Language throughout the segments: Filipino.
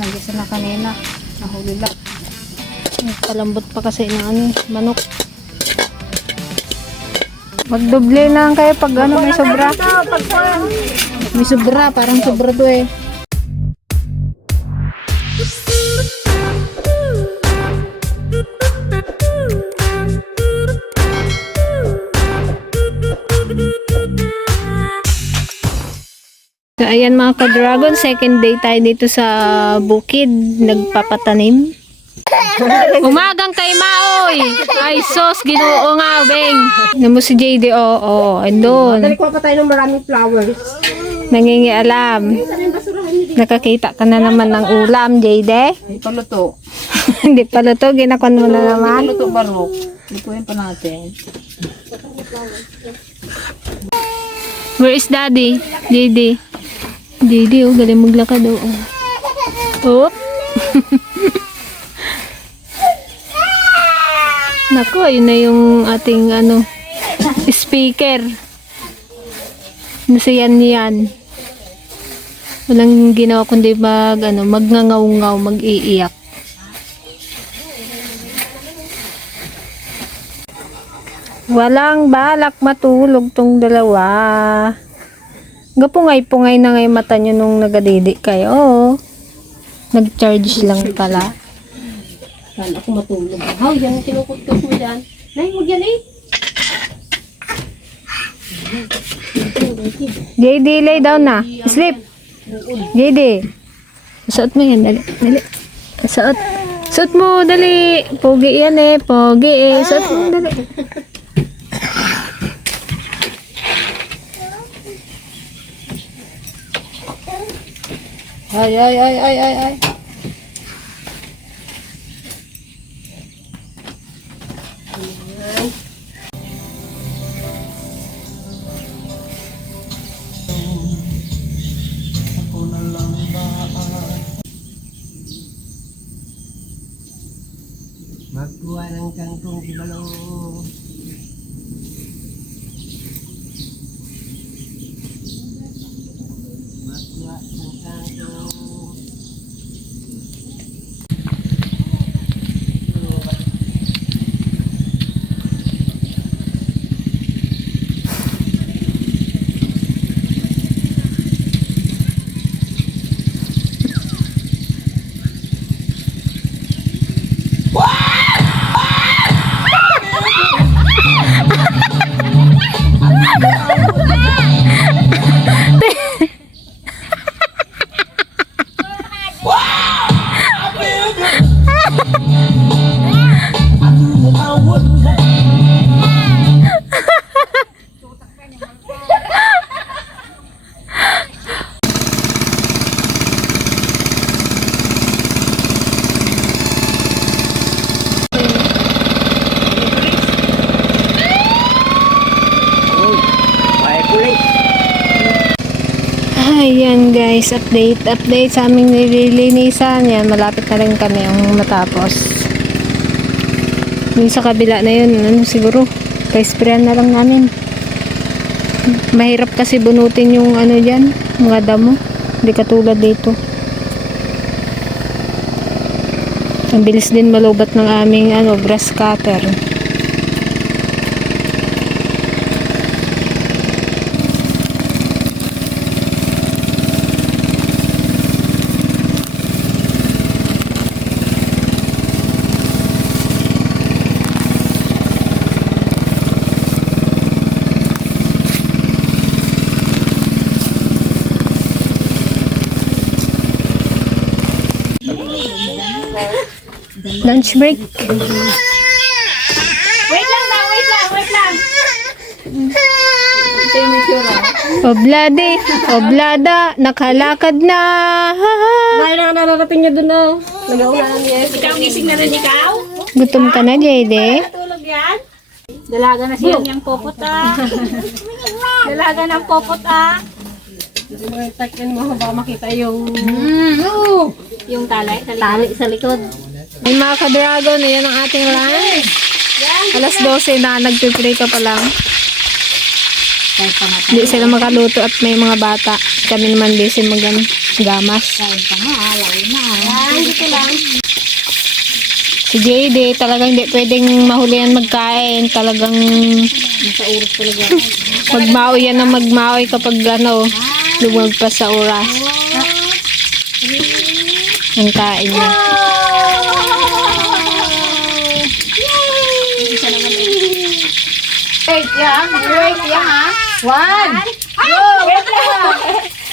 nagisa na kanina. Nahuli lang. Palambot pa kasi ng ano, manok. Magdoble na lang kayo pag ano, may sobra. May sobra, parang sobra to eh. Ayan mga ka-dragon, second day tayo dito sa bukid, nagpapatanim. Umagang kay Maoy! Ay, sos, ginoo nga, beng. Namo si JD, oo, oh, oh, andun. Dali ko pa tayo ng maraming flowers. Nangingialam. Nakakita ka na naman ng ulam, JD. Ay, paluto. Hindi pa luto, ginakon mo na naman. Paluto barok. Lutuin pa natin. Where is daddy? JD. JD, oh, galing maglakad, oh. Oh. Nako, yun na yung ating, ano, speaker. Nasa yan yan. Walang ginawa kundi mag, ano, magngangaw-ngaw, mag-iiyak. Walang balak matulog tong dalawa. Gapungay-pungay na ngay mata nyo nung nagadidi kayo. Nag-charge lang pala. Saan ako matulog? Haw, yan ang kinukutkot mo dyan. Nay, huwag yan eh. JD, lay down na. Sleep. JD. Suot mo yan, dali. Dali. Suot. Suot mo, dali. Pogi yan eh. Pogi eh. Suot mo, dali. 哎哎哎哎哎哎。Magkuha ng kangkong. Ayan guys, update, update sa aming nililinisan. Yan, malapit na rin kami ang matapos. Yung sa kabila na yun, ano siguro, pa-sprayan na lang namin. Mahirap kasi bunutin yung ano dyan, mga damo. Hindi katulad dito. Ang bilis din malubat ng aming ano, grass cutter. Lunch break. Wait lang na, wait lang, wait lang. Oblade, oblada, nakalakad na. Ay, na nararating niya doon na. Nag-auna na niya. Ikaw gising na rin ikaw? Gutom ka na, JD. Tulog yan? Dalaga na siya niyang popot ah. Dalaga ng popot ah. Takin mo baka makita yung yung talay sa likod. Tali sa likod. Ay mga ka-dragon, ayan ang ating lunch. Alas 12 na, nagpiprito pa lang. Hindi sila makaluto at may mga bata. Kami naman busy mag gamas-gamas. Kain pa nga, lalo na. Yan, dito lang. Si JD talagang hindi pwedeng mahulihan magkain. Talagang magmao yan ng magmao kapag ano, lumagpas sa oras. Ang kain niya. Wait, yan. Wait, yan ha. One. Wait lang.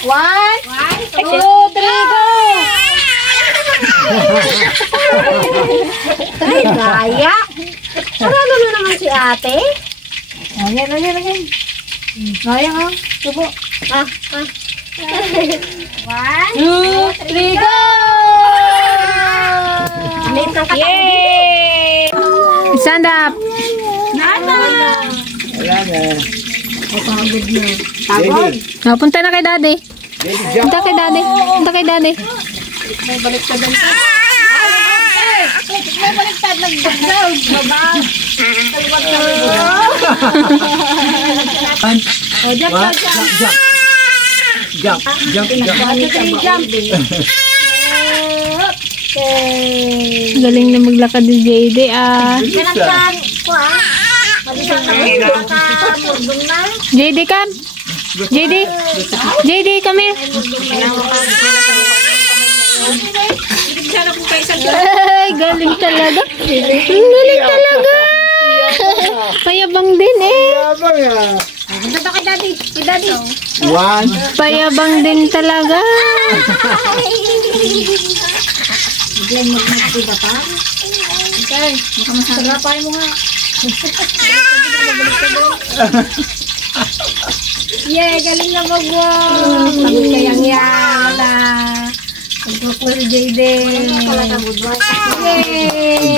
One. Two, three, go. Ay, gaya. Paralo na naman si ate. Ayan, ayan, ayan. Gaya ha. Tubo. Ah, ah. One, two, three, go! Late ng katawan. Yay! Stand up! Wala na. Pagod. Oh, punta na kay daddy. Punta kay daddy. Punta kay daddy. May baliktad ang May baliktad ng background. Baba. Kaliwag ka O, jump, What? jump, jump. Jump, jump, jump, jump. Jump. Okay. Galing na maglakad ni JD ah. Kanagkan ko ah. JD, come. JD. JD. Ay, galing talaga. Galing talaga. Payabang din eh. Yabang ah. Punta ba kay daddy? Kay daddy. One. Payabang din talaga. Diyan magmagpay ka pa? Okay. Baka masarapay mo nga. Yay! Galing na mag-walk! Pagod kayang yan! Wala! Si JD! Yay!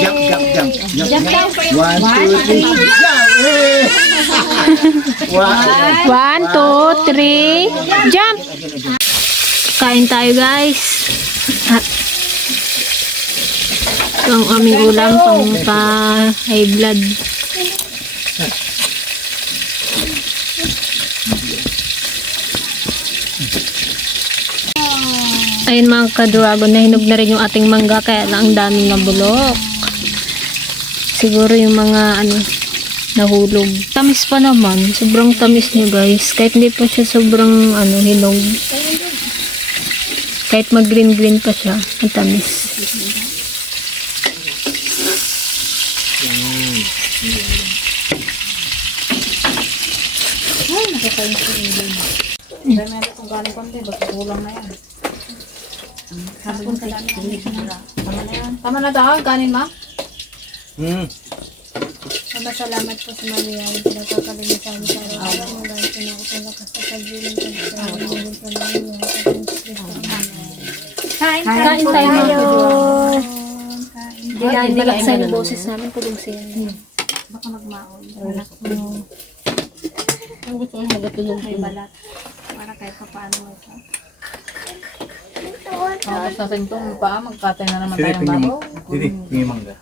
Jump, jump, jump. Jump! One, two, three, jump. One, two, three, jump! Kain tayo guys. At ito ang aming ulam pang pa high blood. Ayun mga ka-dragon, nahinog na rin yung ating mangga kaya lang ang daming nabulok. Siguro yung mga ano, nahulog. Tamis pa naman. Sobrang tamis niya guys. Kahit hindi pa siya sobrang ano, hinog. Kahit mag green green pa siya. Ang tamis. Tama na daw, kanin ma? Hmm. Salamat po sa Maria. Yung pinagkakalimutan mo sa araw. Ang gano'n po na ako lakas sa kagiling sa mga po na iyo. Kain Kain tayo mga Hindi na, hindi Malaki sa yung boses namin. Kulog siya. Baka magmaon. Ang gusto ko nagatulong kay balat. Para kahit pa paano mo ito. Tapos sa sintong pa, magkatay na naman Sige, tayo ng bago. Sige, tingin mangga.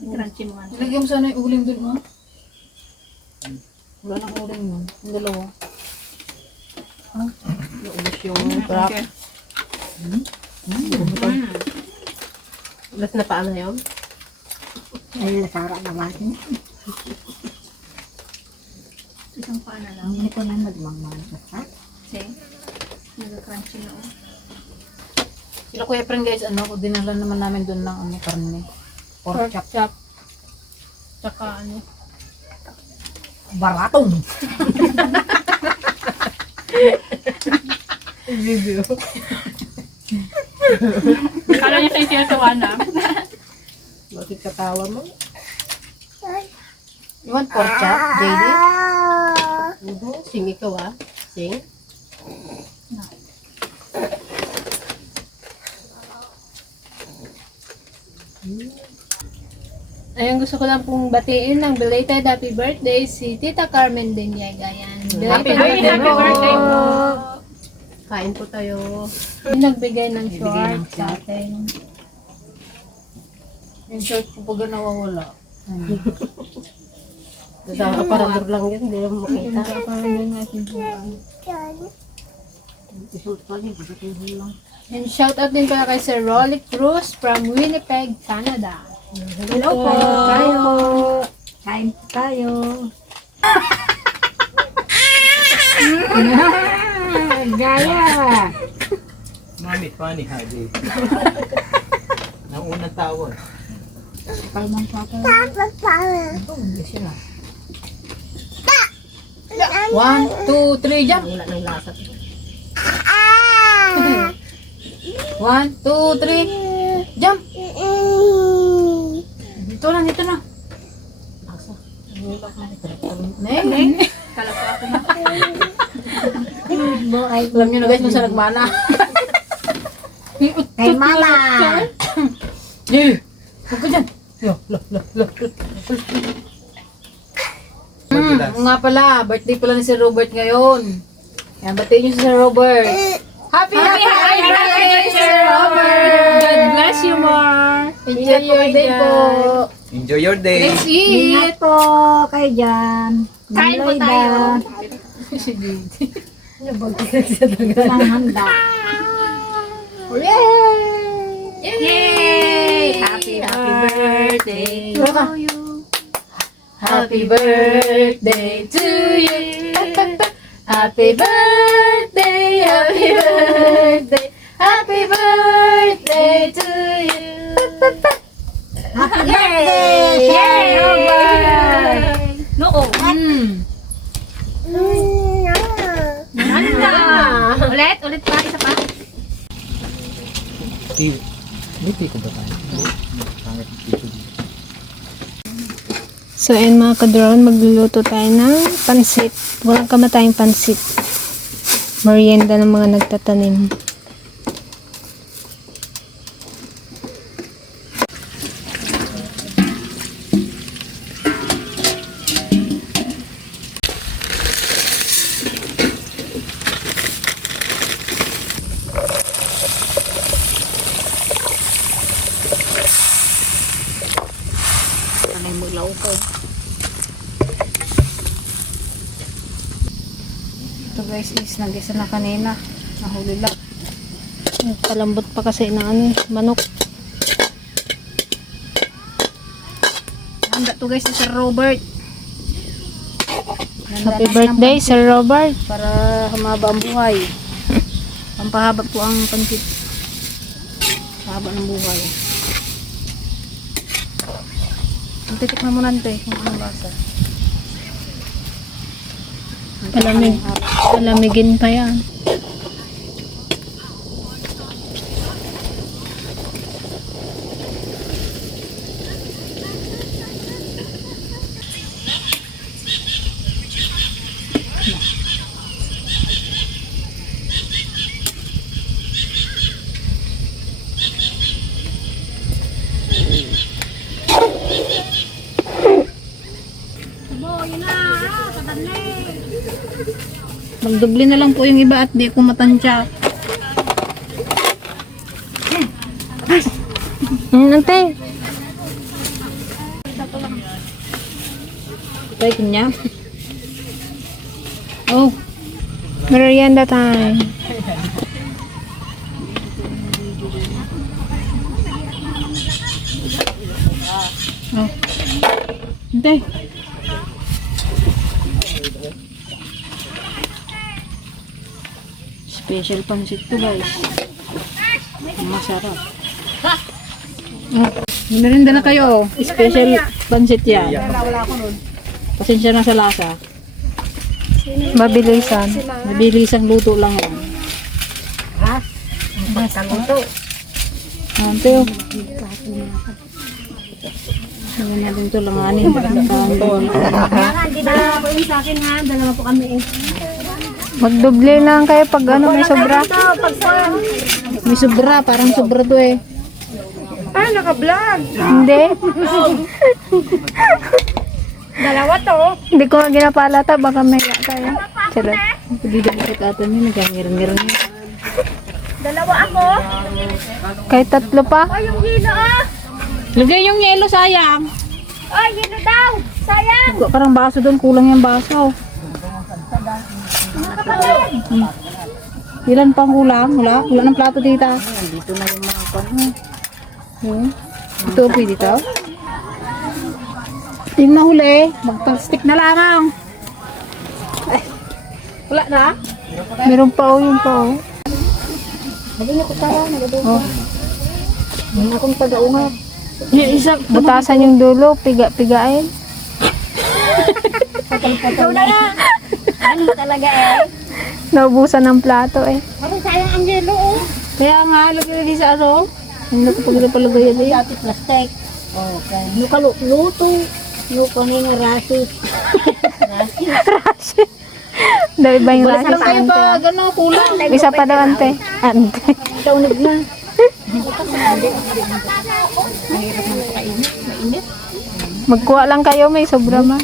Crunchy mo nga. Ilagyan mo sana yung uling dun, no? Wala nang uling yun. Yung dalawa. Ah, naubos yung crap. Mas na paano yun? Ay, nasara naman. Isang paana lang. Hindi ko na nagmamahal. Sige. Nag-crunchy na oh. Sila Kuya Pring guys, ano, dinala naman namin dun ng ano, karne. Pork chop. chop. Tsaka ano. Baratong! Kala niya tayo tinatawa na. Bakit katawa mo? You want pork chop, JD? Sing ikaw ah. Sing. Ayun, gusto ko lang pong batiin ng belated happy birthday si Tita Carmen Deniega. Yan. Belated Happy birthday po. Kain po tayo. Yung nagbigay ng short sa atin. Yung short ko pag nawawala. Sa aparador lang yan, hindi mo makita. And shout out din pala kay Sir Rolly Cruz from Winnipeg, Canada. Hello po. Tayo. Kain tayo. Gaya. Mami, funny ha, Jay. Nang unang tawag. One, two, three, jump. One, two, three, jump. Dito lang, dito lang. Neng, neng. Alam niyo na guys, saan nagmana. Kay mama. Eh, huwag ka dyan. Lo, lo, lo, lo. Oo nga pala, birthday pala ni Sir Robert ngayon. Yan, batiin niyo si Sir Robert. Happy, happy, happy, birthday, Sir Robert! God bless you more. Enjoy your day po. Enjoy your day. Let's eat! Ingat po kayo dyan. Kain po tayo. Ang handa. Yay! Yay! Happy, happy birthday to you. Happy birthday to you. Happy birthday, happy birthday, happy birthday to you. Happy birthday! Sir Robert! Noo. Mm. Handa! Ulit, ulit pa, isa pa. Buti ko ba tayo? Pangit. So, ayan mga kadron, magluluto tayo ng pansit. Walang kamatayang pansit. Merienda ng mga nagtatanim. Anay mo ilaw ko. Ito guys is nag-isa na kanina. Nahuli lang. Palambot pa kasi ng ano, manok. Handa to guys si Sir Robert. Handa Happy na birthday, Sir Robert. para humaba ang buhay. Pampahaba po ang pansit. Haba ng buhay. Titikman mo nante kung anong lasa. Palamig. Palamigin pa yan. Magdubli na lang po yung iba at di ko matansya. Hmm, ante. Try ko niya. Oh, Merienda time. hindi. Special pansit to guys. Masarap. Merinda na kayo. Special pansit yan. Pasensya na sa lasa. Mabilisan. Mabilisang luto lang yan. Basta luto. Ante oh. Hindi natin ito langanin. Langanin. Hindi dalawa po sa akin ha. Dalawa po kami eh. Magdoble lang kayo pag ano may sobra. May sobra. Parang sobra to eh. Ah, naka-vlog. Hindi. Dalawa to. Hindi ko nga ginapalata. Baka may tayo. Charot. Hindi dito sa atan yun. Nagkangirang-ngirang yun. Dalawa ako. Kahit tatlo pa. Ay, yung hilo ah. Lagay yung yelo sayang. Ay, hilo daw. Sayang. Parang baso doon. Kulang yung baso. Ilan pang ulam? Wala? Wala ng plato tita. Dito na yung mga pan. Hmm. Ito, pwede to. Yung nahuli, magpa-stick na lamang. Ay, wala na? Meron pa oh, yung pa oh. Maging ako tara, nagadoon. Oh. Yung akong pag-aungat. Yung isa, butasan yung dulo, piga-pigain. Ikaw na. Ano talaga eh? Naubusan ng plato eh. Parang sayang ang yelo oh. Kaya nga, lagi-lagi sa ano. Hindi ko pag palagay yan eh. Dati plastic. Okay. Nuka luto. Nuka na yung rasis. Dahil ba yung Balik rasis? lang kayo ano, kulang. Isa pa daw ante. Ante. Kaunig na. Magkuha lang kayo, may sobra man.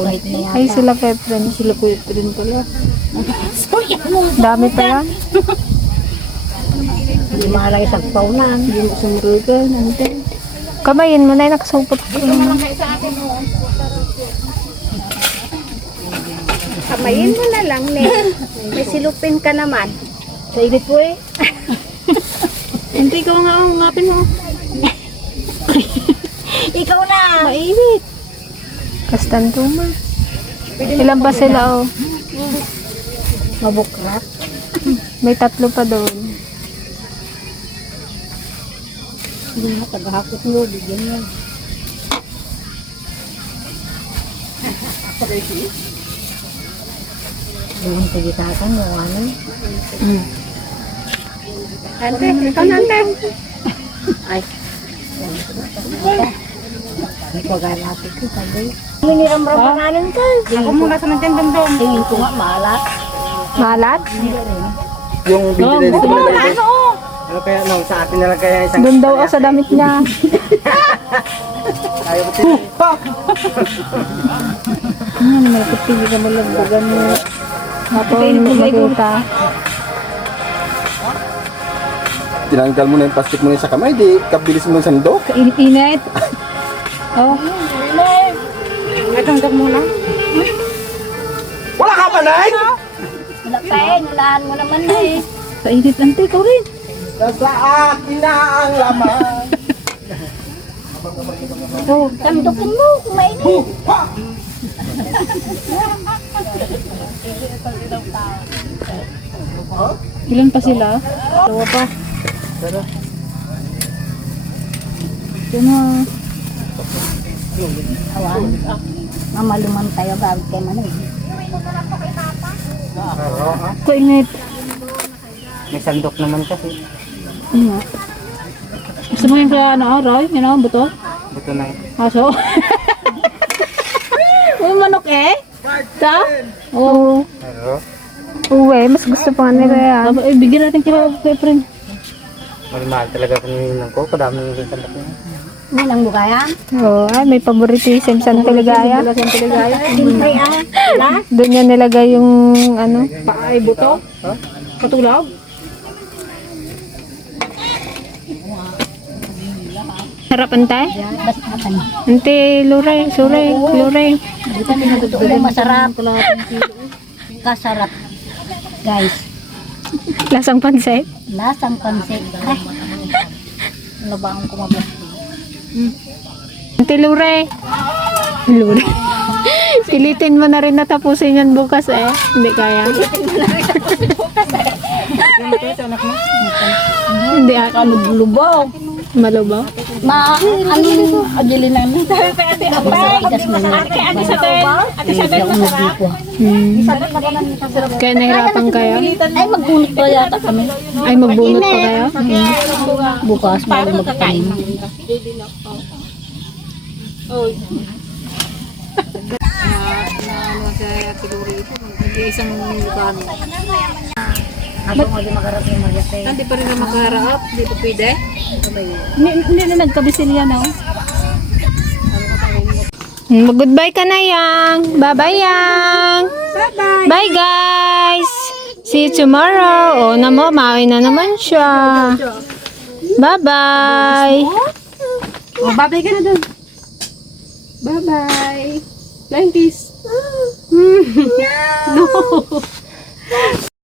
Na yan. Ay, sila Pepren. Sila Pepren pala. Dami pa yan. Hindi mahalay sa paunan. Hindi mo sumurugan. Ante. Kamayin mo na yung nakasupot. Kamayin mo na lang, ne. May silupin ka naman. Sa init po eh. Hindi ko nga, ngapin mo. Ikaw na. Mainit. Kastan tuma. Ilan pa sila oh? Mabukrat. May tatlo pa doon. Hindi na tagahakot mo. Bigyan mo. Doon sa gitakan mo, ano? Ante, ikaw na, ante. Ay. Hindi ko ganapit ko, sabi. Hiniram-ram pa nanin ka. Ako muna sa nandiyan damdam. Tingin ko nga, maalat. Malat? Yung binili dito na Ano? Ano kaya no, sa atin na lang kaya isang Doon daw ako sa damit niya. tayo ko tin. Hmm, malapit ka malagdagan mo. Hapon, makita. Tinanggal mo na yung plastic mo na sa kamay, di kabilis mo ng sandok. Kainit-init. Oh, Natanggap muna. Wala ka pa, Nay! Wala pa eh, nulaan mo naman na eh. kainit ante, ikaw rin. Nasa akin na ang laman. Oh, tandukin mo, kumainit. Ilan pa sila? Dalawa pa. Ito na. Awan. Mamaluman tayo, gawin kayo man eh. Kainit. May sandok naman kasi. Ano? Gusto mo yung kaya ano, Roy? Yan ang buto? Buto na yun. Aso? May manok eh? Ta? Oo. Pero, Uwe, mas gusto pa nga nila yan. Eh, bigyan natin kila kay friend. Mahal talaga kung yun ko. Kadami yung sandok niya. May nang bukayan? Oo, ay, may favoritism sa Teligaya. Siyempre ah. Doon niya nilagay yung ano. Paay buto. Katulog. Harap antay? Ante, lure, sure, lure. Ito masarap. Kasarap. Guys, Lasang pansit. Lasang pansit. Ay. Ano ba ang kumabot? Ante, lure. Lure. Pilitin mo na rin natapusin yan bukas eh. Hindi kaya. Hindi ako. Ano lubaw? Malubaw. Ma, ano, agili namin. Mo na. Ate sa ten. Ate sa ten, masarap. Hmm. Kaya nahirapan kayo? Ay, magbunot pa yata kami. Ay, magbunot pa kayo? Bukas, bago magkain. Ano sa Tiluri ito. Nag-iisang lugar. Ako mo di magarap yung magyate. Hindi pa rin na makaharap. Hindi pa pwede. Hindi, hindi na nagkabisil yan, oh. Mag-goodbye ka na, Yang. Bye-bye, Yang. Bye-bye. Bye, guys. See you tomorrow. Oh, na mo, maui na naman siya. Bye-bye. Oh, babay ka na dun. Bye-bye. Flying kiss. no.